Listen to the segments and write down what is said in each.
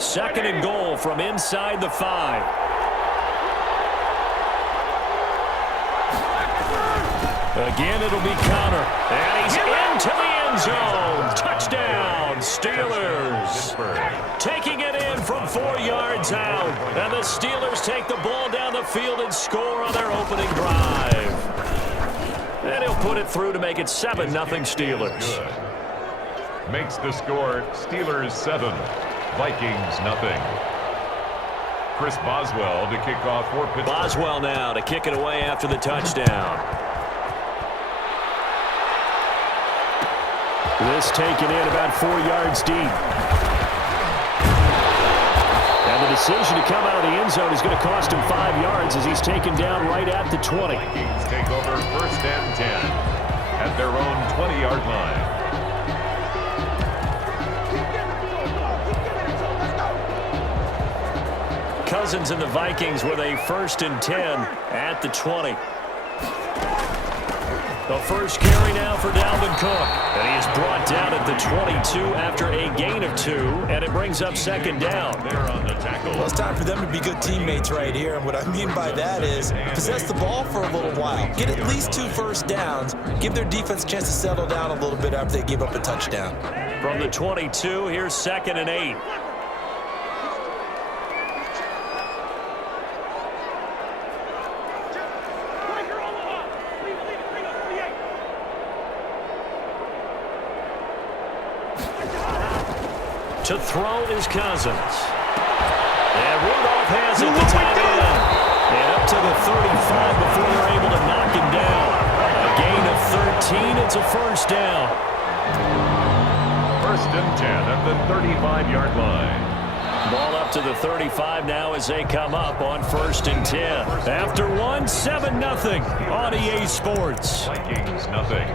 Second and goal from inside the 5. Again, it'll be Connor. And he's into the end zone. Touchdown, Steelers. Taking it in from 4 yards out. And the Steelers take the ball down the field and score on their opening drive. And he'll put it through to make it 7-0 Steelers. Makes the score Steelers 7, Vikings nothing. Chris Boswell to kick off for Pittsburgh. Boswell now to kick it away after the touchdown. This taken in about 4 yards deep. And the decision to come out of the end zone is going to cost him 5 yards as he's taken down right at the 20. Vikings take over 1st and 10 at their own 20-yard line. Cousins and the Vikings with a 1st and 10 at the 20. The first carry now for Dalvin Cook. And he is brought down at the 22 after a gain of 2. And it brings up 2nd down. There on the tackle. Well, it's time for them to be good teammates right here. And what I mean by that is possess the ball for a little while. Get at least 2 first downs. Give their defense a chance to settle down a little bit after they give up a touchdown. From the 22, here's 2nd and 8. To throw is Cousins. And Rudolph has it to tight end. And up to the 35 before they're able to knock him down. A gain of 13. It's a 1st down. 1st and 10 at the 35-yard line. Ball up to the 35 now as they come up on 1st and 10. After one, 7-0 on EA Sports. Vikings nothing.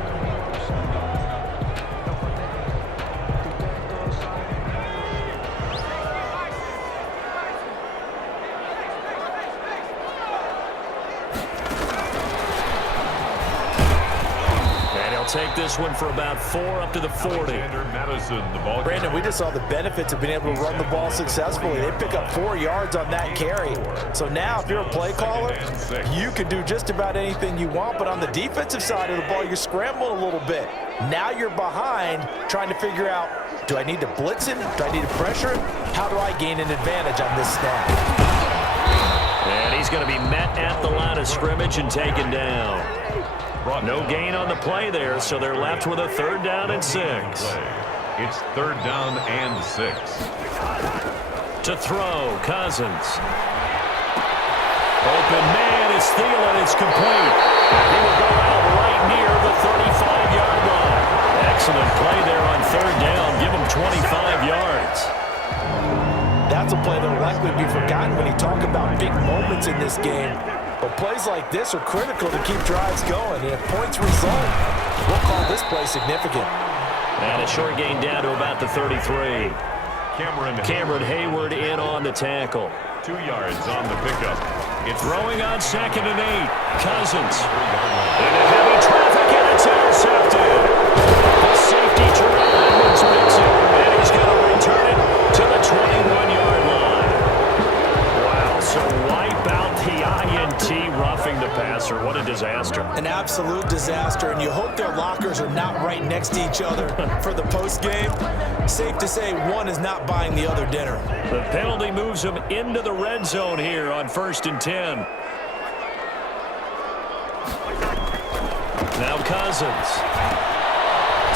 Take this one for about 4 up to the 40. Madison, the ball. Brandon, we just saw the benefits of being able to run the ball successfully. They pick up 4 yards on that carry. So now if you're a play caller, you can do just about anything you want. But on the defensive side of the ball, you're scrambling a little bit. Now you're behind trying to figure out, do I need to blitz him? Do I need to pressure him? How do I gain an advantage on this snap? And he's going to be met at the line of scrimmage and taken down. No gain on the play there, so they're left with a 3rd down and 6. It's 3rd down and 6. To throw, Cousins. Open man is Thielen. It's complete. And he will go out right near the 35-yard line. Excellent play there on 3rd down. Give him 25 yards. That's a play that will likely be forgotten when you talk about big moments in this game. But plays like this are critical to keep drives going. And if points result, we'll call this play significant. And a short gain down to about the 33. Cameron Hayward in on the tackle. 2 yards on the pickup. It's throwing on 2nd and 8. Cousins. Into heavy traffic, and it's intercepted. The safety Terrell Edmonds makes it, and he's going to return it to the 21-yard line. Wow, so wipe out the INT roughing the passer. What a disaster. An absolute disaster, and you hope their lockers are not right next to each other for the postgame. Safe to say one is not buying the other dinner. The penalty moves him into the red zone here on 1st and 10. Now Cousins.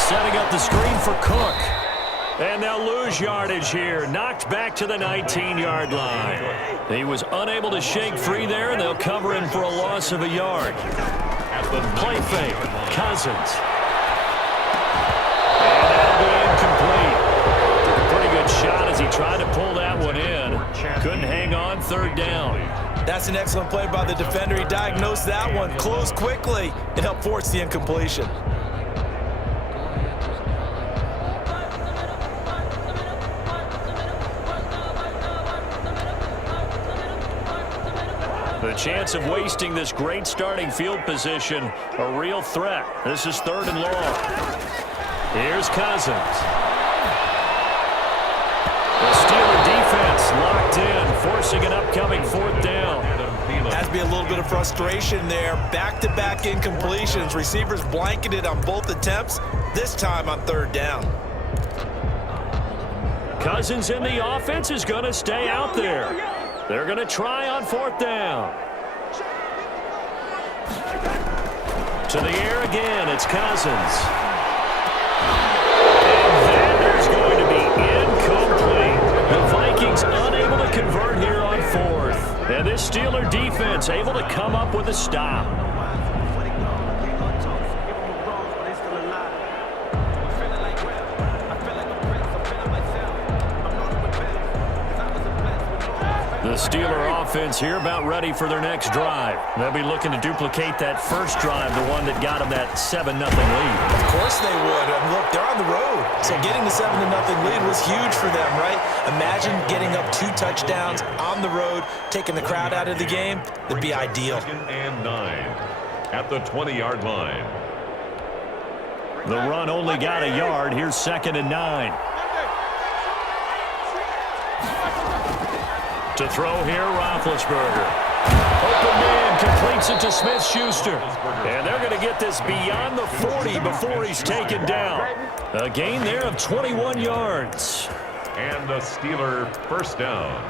Setting up the screen for Cook. And they'll lose yardage here. Knocked back to the 19-yard line. He was unable to shake free there, and they'll cover him for a loss of a yard. Play fake. Cousins. And that'll be incomplete. Took a pretty good shot as he tried to pull that one in. Couldn't hang on. 3rd down. That's an excellent play by the defender. He diagnosed that one, closed quickly, and helped force the incompletion. The chance of wasting this great starting field position, a real threat. This is 3rd and long. Here's Cousins. The Steeler defense forcing an upcoming fourth down. Has to be a little bit of frustration there. Back-to-back incompletions. Receivers blanketed on both attempts, this time on third down. Cousins in the offense is going to stay out there. They're going to try on fourth down. To the air again, it's Cousins. And that is going to be incomplete. The Vikings unable to convert here on fourth. And this Steeler defense able to come up with a stop. The Steeler offense here about ready for their next drive. They'll be looking to duplicate that first drive, the one that got them that 7-0 lead. Of course they would. Look, they're on the road. So getting the 7-0 lead was huge for them, right? Imagine getting up 2 touchdowns on the road, taking the crowd out of the game. That'd be ideal. 2nd and 9 at the 20-yard line. The run only got a yard. Here's 2nd and 9. To throw here, Roethlisberger. Open man completes it to Smith-Schuster. And they're going to get this beyond the 40 before he's taken down. A gain there of 21 yards. And the Steeler first down.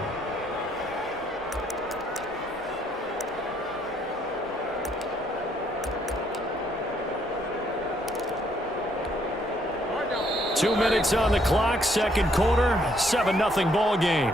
Two minutes on the clock, second quarter, 7-0 ball game.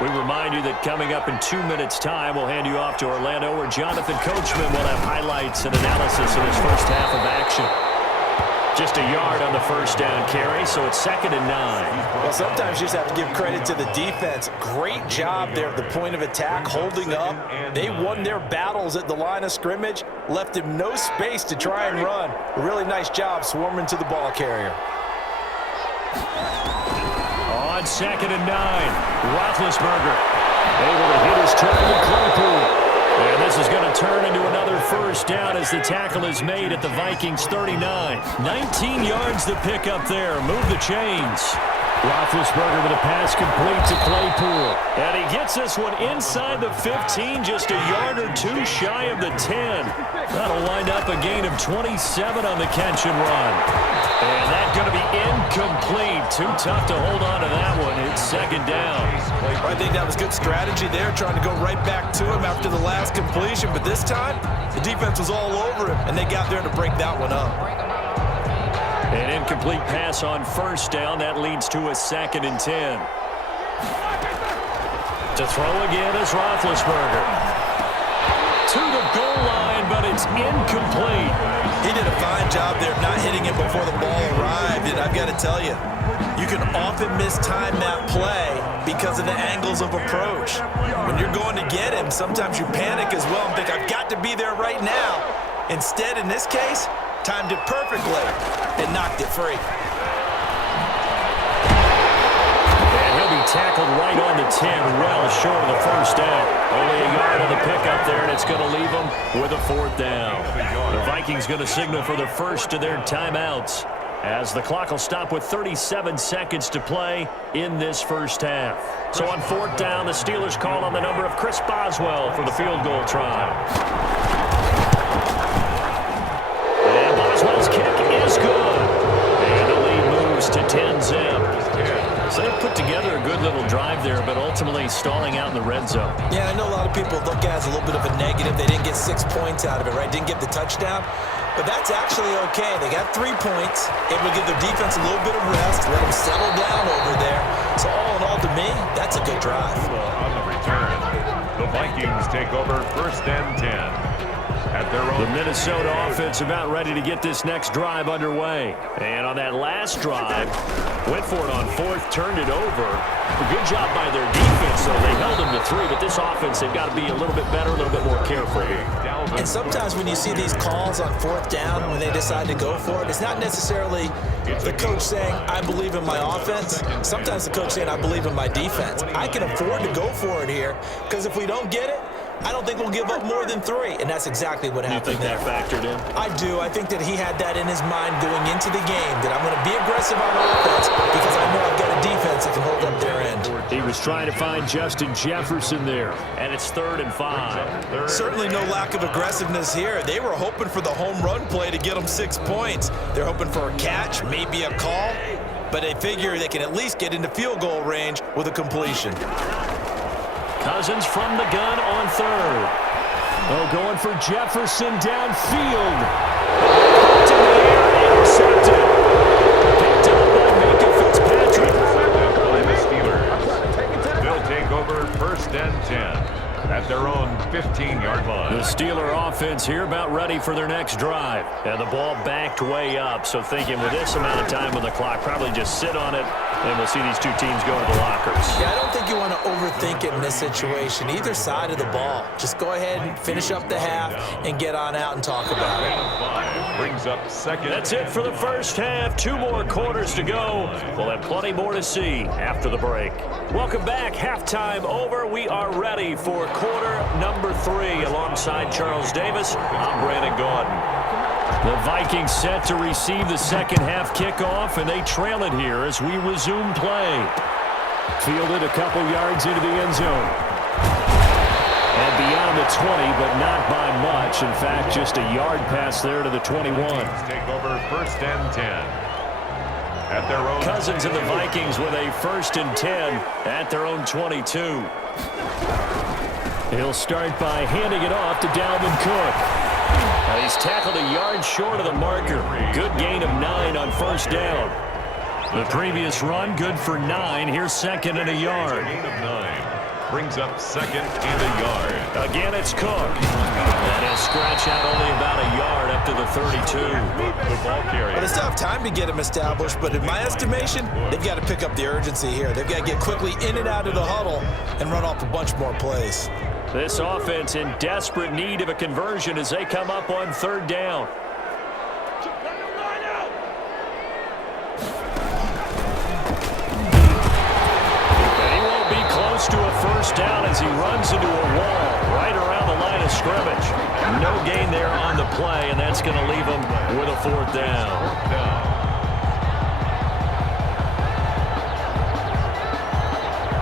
We remind you that coming up in 2 minutes' time, we'll hand you off to Orlando, where Jonathan Coachman will have highlights and analysis of his first half of action. Just a yard on the first down carry, so it's 2nd and 9. Well, sometimes you just have to give credit to the defense. Great job there at the point of attack, holding up. They won their battles at the line of scrimmage, left him no space to try and run. A really nice job swarming to the ball carrier. On 2nd and 9, Roethlisberger able to hit his target, Claypool. And this is going to turn into another first down as the tackle is made at the Vikings 39. 19 yards to pick up there. Move the chains. Roethlisberger with a pass complete to Claypool. And he gets this one inside the 15, just a yard or two shy of the 10. That'll wind up a gain of 27 on the catch and run. And that's going to be incomplete. Too tough to hold on to that one. It's 2nd down. I think that was good strategy there, trying to go right back to him after the last completion. But this time, the defense was all over him, and they got there to break that one up. An incomplete pass on first down. That leads to a 2nd and 10. To throw again is Roethlisberger. To the goal line, but it's incomplete. He did a fine job there of not hitting it before the ball arrived. And I've got to tell you, you can often mistime that play because of the angles of approach. When you're going to get him, sometimes you panic as well and think, I've got to be there right now. Instead, in this case, timed it perfectly and knocked it free. And he'll be tackled right on the 10, well short of the first down. Only a yard on the pickup there, and it's going to leave them with a 4th down. The Vikings going to signal for the first of their timeouts, as the clock will stop with 37 seconds to play in this first half. So on 4th down, the Steelers call on the number of Chris Boswell for the field goal try. And Boswell's kick is good. And the lead moves to 10-zip. So they put together a good little drive there, but ultimately stalling out in the red zone. Yeah, I know a lot of people look at it as a little bit of a negative. They didn't get 6 points out of it, right? Didn't get the touchdown. But that's actually okay. They got 3 points. It will give their defense a little bit of rest, let them settle down over there. So all in all, to me, that's a good drive. On the return, the Vikings take over 1st and 10. At their own. The Minnesota offense about ready to get this next drive underway. And on that last drive, went for it on 4th, turned it over. A good job by their defense, though. They held them to 3, but this offense, they've got to be a little bit better, a little bit more careful here. And sometimes when you see these calls on 4th down, when they decide to go for it, it's not necessarily the coach saying, I believe in my offense. Sometimes the coach saying, I believe in my defense. I can afford to go for it here, because if we don't get it, I don't think we'll give up more than 3, and that's exactly what happened there. You think that factored in? I do. I think that he had that in his mind going into the game, that I'm going to be aggressive on offense because I know I've got a defense that can hold up their end. He was trying to find Justin Jefferson there, and it's 3rd and 5. Certainly no lack of aggressiveness here. They were hoping for the home run play to get them 6 points. They're hoping for a catch, maybe a call, but they figure they can at least get into field goal range with a completion. Cousins from the gun on 3rd. Oh, going for Jefferson downfield. To the air, intercepted. Picked up by Minka Fitzpatrick. By the Steelers. They'll take over 1st and 10 at their own 15-yard line. The Steeler offense here about ready for their next drive. And the ball backed way up, so thinking with this amount of time on the clock, probably just sit on it, and we'll see these two teams go to the lockers. Yeah, I don't think you want to overthink it in this situation. Either side of the ball. Just go ahead and finish up the half and get on out and talk about it. Brings up 2nd. That's it for the first half. 2 more quarters to go. We'll have plenty more to see after the break. Welcome back. Halftime over. We are ready for quarter number 3. Alongside Charles Davis, I'm Brandon Gaudin. The Vikings set to receive the second half kickoff, and they trail it here as we resume play. Fielded a couple yards into the end zone. And beyond the 20, but not by much. In fact, just a yard pass there to the 21. Take over 1st and 10 at their own. Cousins and the Vikings with a 1st and 10 at their own 22. He'll start by handing it off to Dalvin Cook. He's tackled a yard short of the marker. Good gain of 9 on 1st down. The previous run, good for 9. Here's 2nd and a yard. Gain of 9. Brings up 2nd and a yard. Again, it's Cook. And he'll scratch out only about a yard up to the 32. The ball carrier. But they still have time to get him established, but in my estimation, they've got to pick up the urgency here. They've got to get quickly in and out of the huddle and run off a bunch more plays. This offense in desperate need of a conversion as they come up on 3rd down. And he won't be close to a 1st down as he runs into a wall right around the line of scrimmage. No gain there on the play, and that's going to leave him with a 4th down.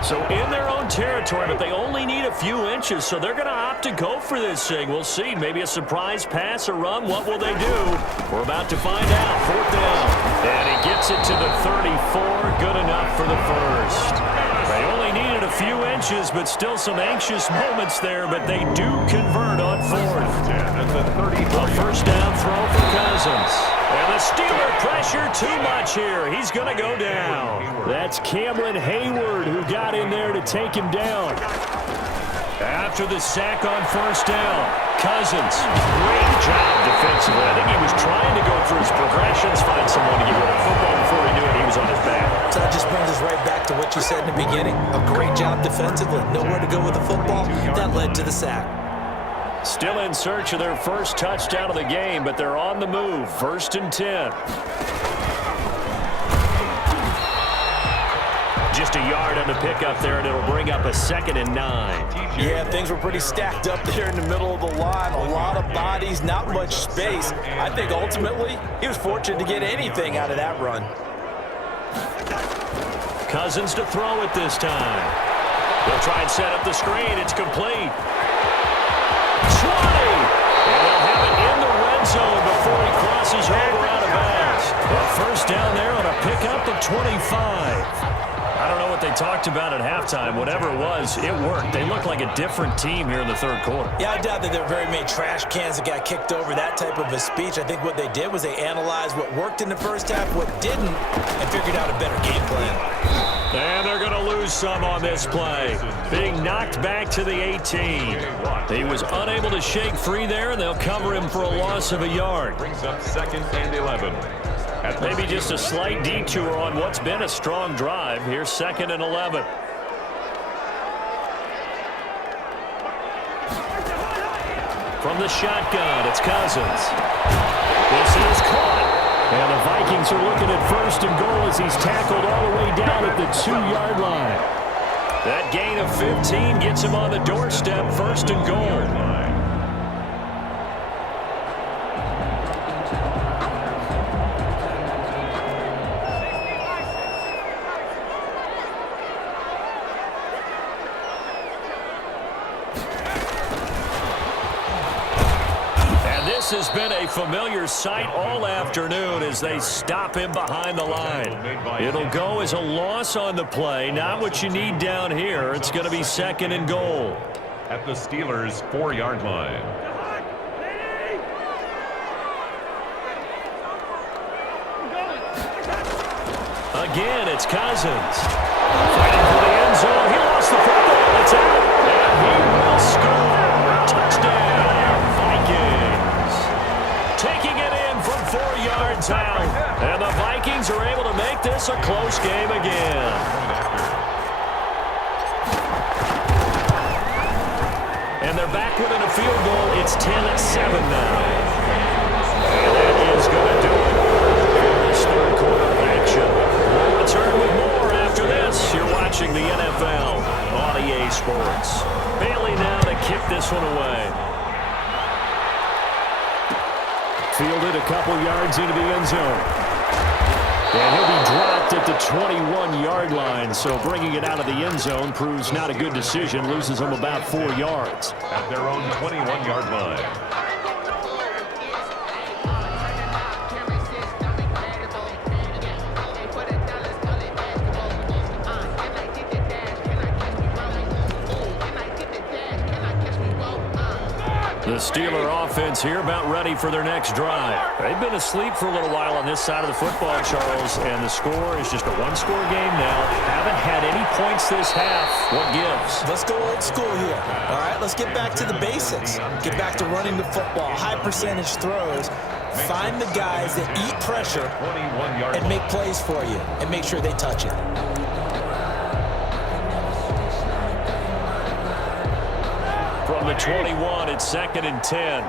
So in their own territory, but they only need a few inches, so they're going to opt to go for this thing. We'll see. Maybe a surprise pass or run. What will they do? We're about to find out. 4th down. And he gets it to the 34. Good enough for the 1st. They only needed a few inches, but still some anxious moments there, but they do convert on 4th. At the 34. A 1st down throw for Cousins. And the Steeler pressure too much here. He's going to go down. That's Cameron Hayward who got in there to take him down. After the sack on 1st down, Cousins, great job defensively. I think he was trying to go through his progressions, find someone to get rid of football before he knew it. He was on his back. So that just brings us right back to what you said in the beginning. A great job defensively. Nowhere to go with the football. That led to the sack. Still in search of their 1st touchdown of the game, but they're on the move. 1st and 10. Just a yard on the pickup there, and it'll bring up a 2nd and 9. Yeah, things were pretty stacked up there in the middle of the line. A lot of bodies, not much space. I think ultimately he was fortunate to get anything out of that run. Cousins to throw it this time. They'll try and set up the screen. It's complete. 20. And they'll have it in the red zone before he crosses over out of bounds. A 1st down there on a pickup of 25. I don't know what they talked about at halftime. Whatever it was, it worked. They look like a different team here in the 3rd quarter. Yeah, I doubt that there were very many trash cans that got kicked over, that type of a speech. I think what they did was they analyzed what worked in the 1st half, what didn't, and figured out a better game plan. And they're going to lose some on this play. Being knocked back to the 18. He was unable to shake free there, and they'll cover him for a loss of a yard. Brings up 2nd and 11. Maybe just a slight detour on what's been a strong drive. Here's 2nd and 11. From the shotgun, it's Cousins. This is caught. And the Vikings are looking at 1st and goal as he's tackled all the way down at the 2-yard line. That gain of 15 gets him on the doorstep, first and goal. This has been a familiar sight all afternoon as they stop him behind the line. It'll go as a loss on the play. Not what you need down here. It's going to be second and goal. At the Steelers' 4-yard line. Again, it's Cousins. Fighting for the end zone. He lost the football. It's out. And he will score. Touchdown, Vikings. Taking it in from 4 yards out. And the Vikings are able to make this a close game again. And they're back within a field goal. It's 10-7 now. And that is going to do it for this third quarter of action. We'll return with more after this. You're watching the NFL on EA Sports. Bailey now to kick this one away. Fielded a couple yards into the end zone. And he'll be dropped at the 21-yard line, so bringing it out of the end zone proves not a good decision. Loses him about 4 yards. At their own 21-yard line. The Steeler offense here about ready for their next drive. They've been asleep for a little while on this side of the football, Charles, and the score is just a one-score game now. Haven't had any points this half. What gives? Let's go old school here. All right, let's get back to the basics. Get back to running the football, high percentage throws. Find the guys that eat pressure and make plays for you and make sure they touch it. From the 21, it's second and 10.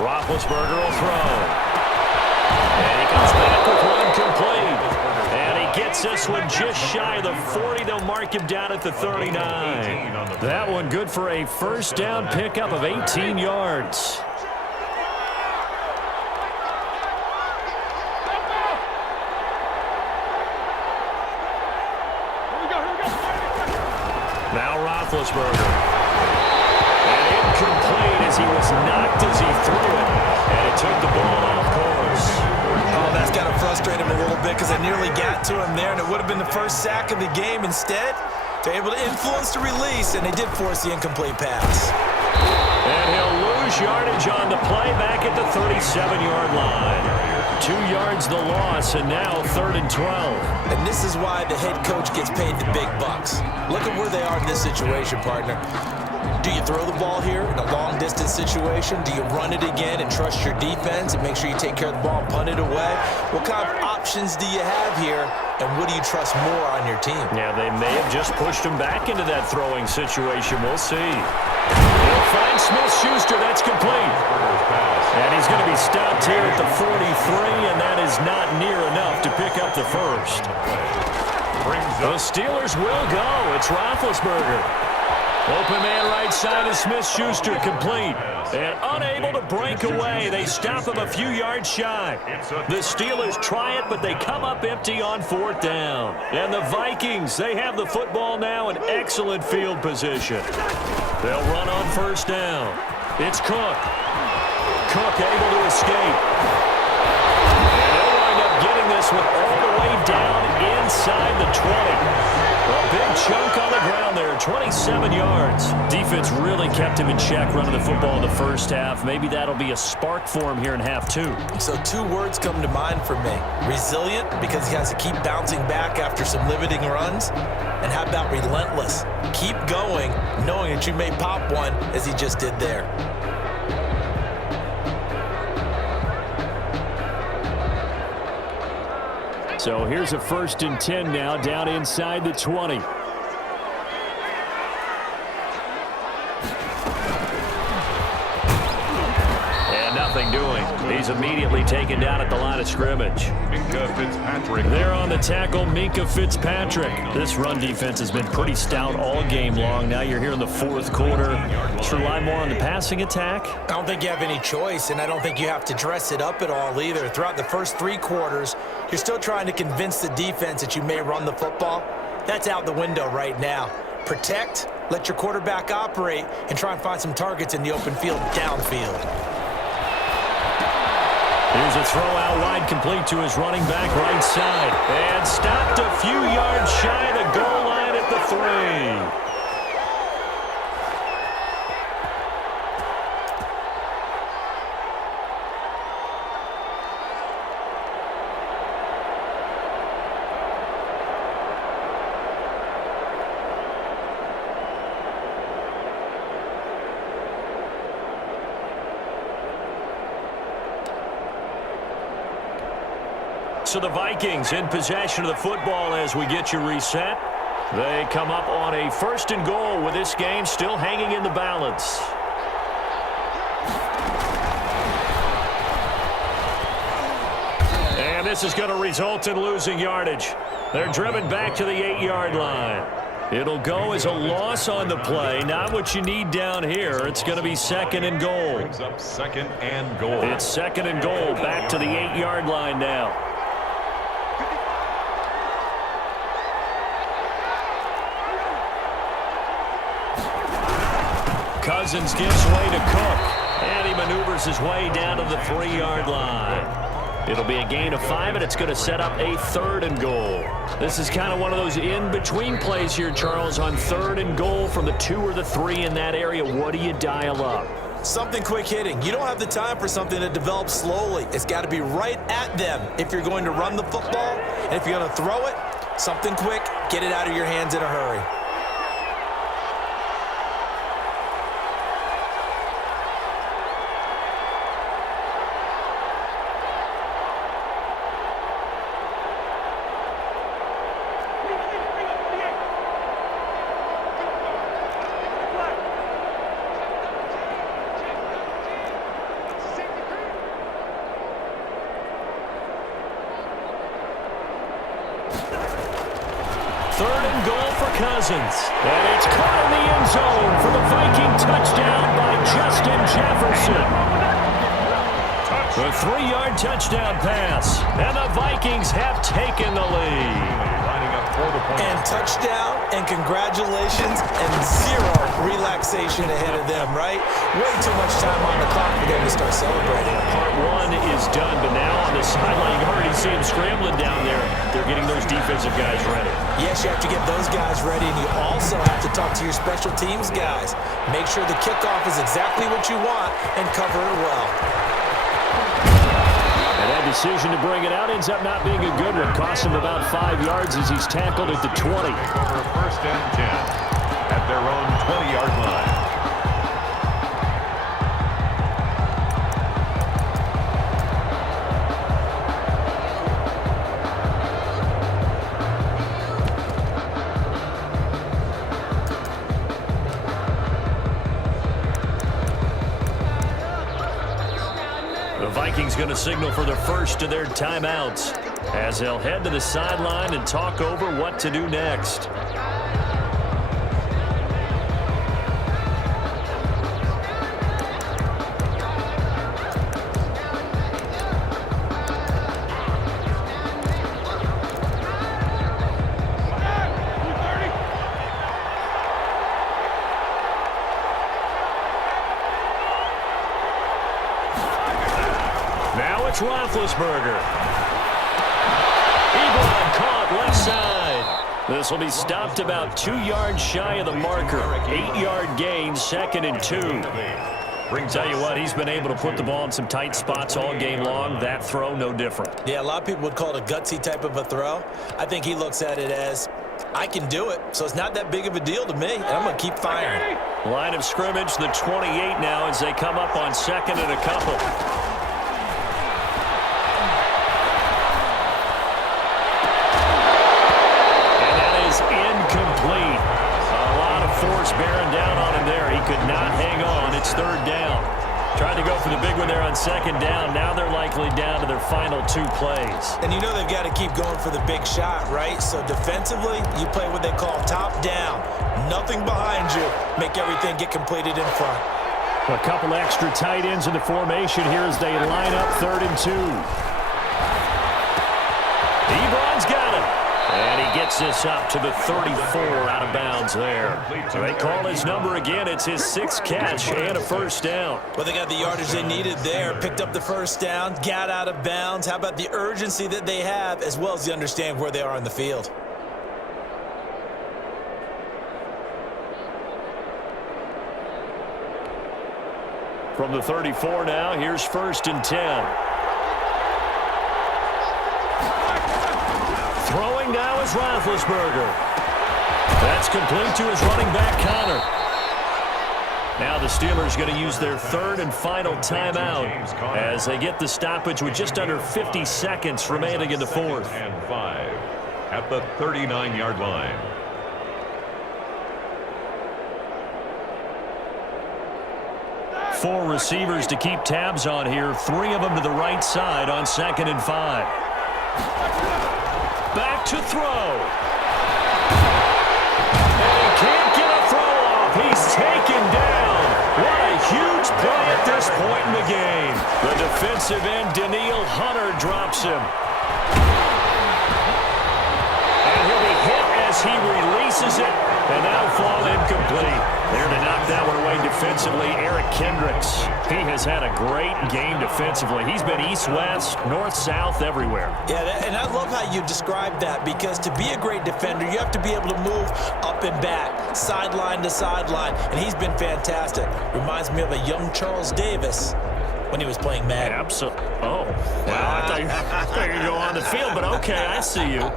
Roethlisberger will throw. And he comes back with one complete. And he gets this one just shy of the 40. They'll mark him down at the 39. That one good for a first down pickup of 18 yards. Now Roethlisberger. And incomplete as he was knocked as he threw it. And it took the ball off course. Oh, that's got to frustrate him a little bit because I nearly got to him there, and it would have been the first sack of the game. Instead, they're able to influence the release, and they did force the incomplete pass. And he'll lose yardage on the play back at the 37-yard line. 2 yards the loss, and now 3rd and 12. And this is why the head coach gets paid the big bucks. Look at where they are in this situation, partner. Do you throw the ball here in a long-distance situation? Do you run it again and trust your defense and make sure you take care of the ball and punt it away? What kind of options do you have here, and what do you trust more on your team? Yeah, they may have just pushed him back into that throwing situation. We'll see. He'll find Smith-Schuster. That's complete. And he's going to be stopped here at the 43, and that is not near enough to pick up the first. The Steelers will go. It's Roethlisberger. Open man right side is Smith-Schuster, complete. And unable to break away. They stop him a few yards shy. The Steelers try it, but they come up empty on 4th down. And the Vikings, they have the football now in excellent field position. They'll run on 1st down. It's Cook. Cook able to escape. And they'll wind up getting this one all the way down inside the 20. A big chunk on the ground there, 27 yards. Defense really kept him in check running the football in the first half. Maybe that'll be a spark for him here in half 2. So 2 words come to mind for me. Resilient, because he has to keep bouncing back after some limiting runs. And how about relentless? Keep going, knowing that you may pop one as he just did there. So here's a 1st and 10 now, down inside the 20. nothing doing. He's immediately taken down at the line of scrimmage. Minka Fitzpatrick. There on the tackle, Minka Fitzpatrick. This run defense has been pretty stout all game long. Now you're here in the fourth quarter. Let's rely more on the passing attack. I don't think you have any choice, and I don't think you have to dress it up at all either. Throughout the first 3 quarters, you're still trying to convince the defense that you may run the football. That's out the window right now. Protect, let your quarterback operate, and try and find some targets in the open field downfield. Here's a throw out wide, complete to his running back right side. And stopped a few yards shy of the goal line at the 3. So the Vikings in possession of the football as we get you reset. They come up on a 1st and goal with this game still hanging in the balance. And this is going to result in losing yardage. They're driven back to the 8-yard line. It'll go as a loss on the play. Not what you need down here. It's going to be 2nd and goal. Brings up 2nd and goal. It's 2nd and goal. Back to the 8-yard line now. Cousins gives way to Cook, and he maneuvers his way down to the 3-yard line. It'll be a gain of 5, and it's going to set up a 3rd and goal. This is kind of one of those in-between plays here, Charles, on 3rd and goal from the 2 or the 3 in that area. What do you dial up? Something quick hitting. You don't have the time for something that develops slowly. It's got to be right at them if you're going to run the football. And if you're going to throw it, something quick, get it out of your hands in a hurry. Cousins. And it's caught in the end zone for the Viking touchdown by Justin Jefferson. A 3-yard touchdown pass. And the Vikings have taken the lead. And touchdown, and congratulations, and 0 relaxation ahead of them, right? Way too much time on the clock for them to start celebrating. Part 1 is done, but now on the sideline, you already see them scrambling down there. They're getting those defensive guys ready. Yes, you have to get those guys ready, and you also have to talk to your special teams guys. Make sure the kickoff is exactly what you want and cover it well. And that decision to bring it out ends up not being a good one. Cost him about 5 yards as he's tackled at the 20. Over 1st and 10 at their own 20-yard line. The Vikings going to signal for the first of their timeouts as they'll head to the sideline and talk over what to do next. Roethlisberger. Ebron caught left side. This will be stopped about 2 yards shy of the marker. 8-yard gain, 2nd and 2. Tell you what, he's been able to put the ball in some tight spots all game long. That throw, no different. Yeah, a lot of people would call it a gutsy type of a throw. I think he looks at it as, I can do it, so it's not that big of a deal to me, and I'm going to keep firing. Line of scrimmage, the 28 now as they come up on 2nd and a couple. Force bearing down on him there. He could not hang on. It's 3rd down. Tried to go for the big one there on second down. Now they're likely down to their final 2 plays. And you know they've got to keep going for the big shot, right? So defensively, you play what they call top down. Nothing behind you. Make everything get completed in front. A couple extra tight ends in the formation here as they line up 3rd and 2. Ebron's got it. And he gets this up to the 34 out of bounds there. So they call his number again. It's his 6th catch and a first down. Well, they got the yardage they needed there. Picked up the first down, got out of bounds. How about the urgency that they have as well as the understand where they are on the field? From the 34 now, here's 1st and 10. Throwing now is Roethlisberger. That's complete to his running back, Connor. Now the Steelers going to use their 3rd and final timeout as they get the stoppage with just under 50 seconds remaining in the 4th. And 5 at the 39-yard line. Four receivers to keep tabs on here. 3 of them to the right side on 2nd and 5. Back to throw. And he can't get a throw off. He's taken down. What a huge play at this point in the game. The defensive end, Daniil Hunter, drops him. And he'll be hit as he releases it. And now fall incomplete. There to knock that one away defensively, Eric Kendricks. He has had a great game defensively. He's been east-west, north-south, everywhere. Yeah, and I love how you described that, because to be a great defender, you have to be able to move up and back, sideline to sideline, and he's been fantastic. Reminds me of a young Charles Davis when he was playing Madden. Absolutely. Oh, wow. I thought you were going to go on the field, but okay, I see you.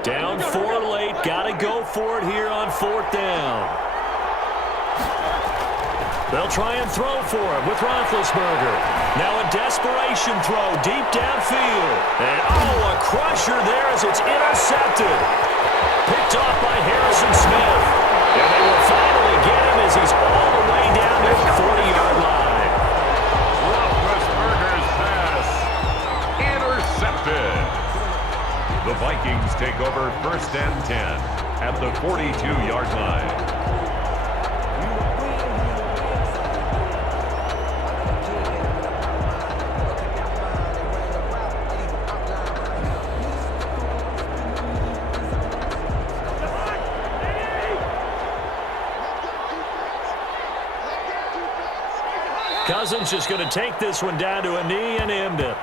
Down 4 late. Got to go for it here on 4th down. They'll try and throw for him with Roethlisberger. Now a desperation throw deep downfield. And, a crusher there as it's intercepted. Picked off by Harrison Smith. And they will finally get him as he's all the way down to the 40-yard line. Roethlisberger's pass intercepted. The Vikings take over 1st and 10 at the 42-yard line. Cousins just going to take this one down to a knee and end it.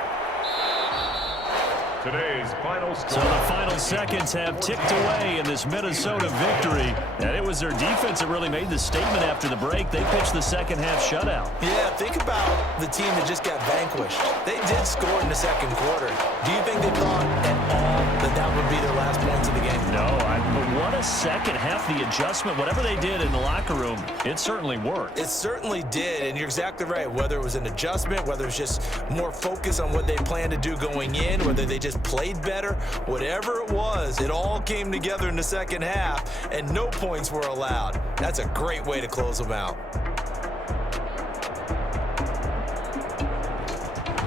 Today's final score. So the final seconds have ticked away in this Minnesota victory. And it was their defense that really made the statement after the break. They pitched the second half shutout. Yeah, think about the team that just got vanquished. They did score in the 2nd quarter. Do you think they thought at all that would be their last points of the game? No, but what a second half. The adjustment, whatever they did in the locker room, it certainly worked. It certainly did, and you're exactly right. Whether it was an adjustment, whether it was just more focus on what they planned to do going in, whether they just played better, whatever it was, it all came together in the 2nd half, and no points were allowed. That's a great way to close them out.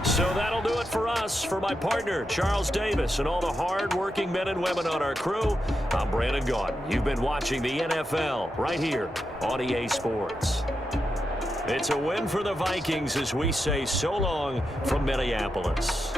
So that'll do it for us. For my partner, Charles Davis, and all the hard-working men and women on our crew, I'm Brandon Gaudin. You've been watching the NFL right here on EA Sports. It's a win for the Vikings as we say so long from Minneapolis.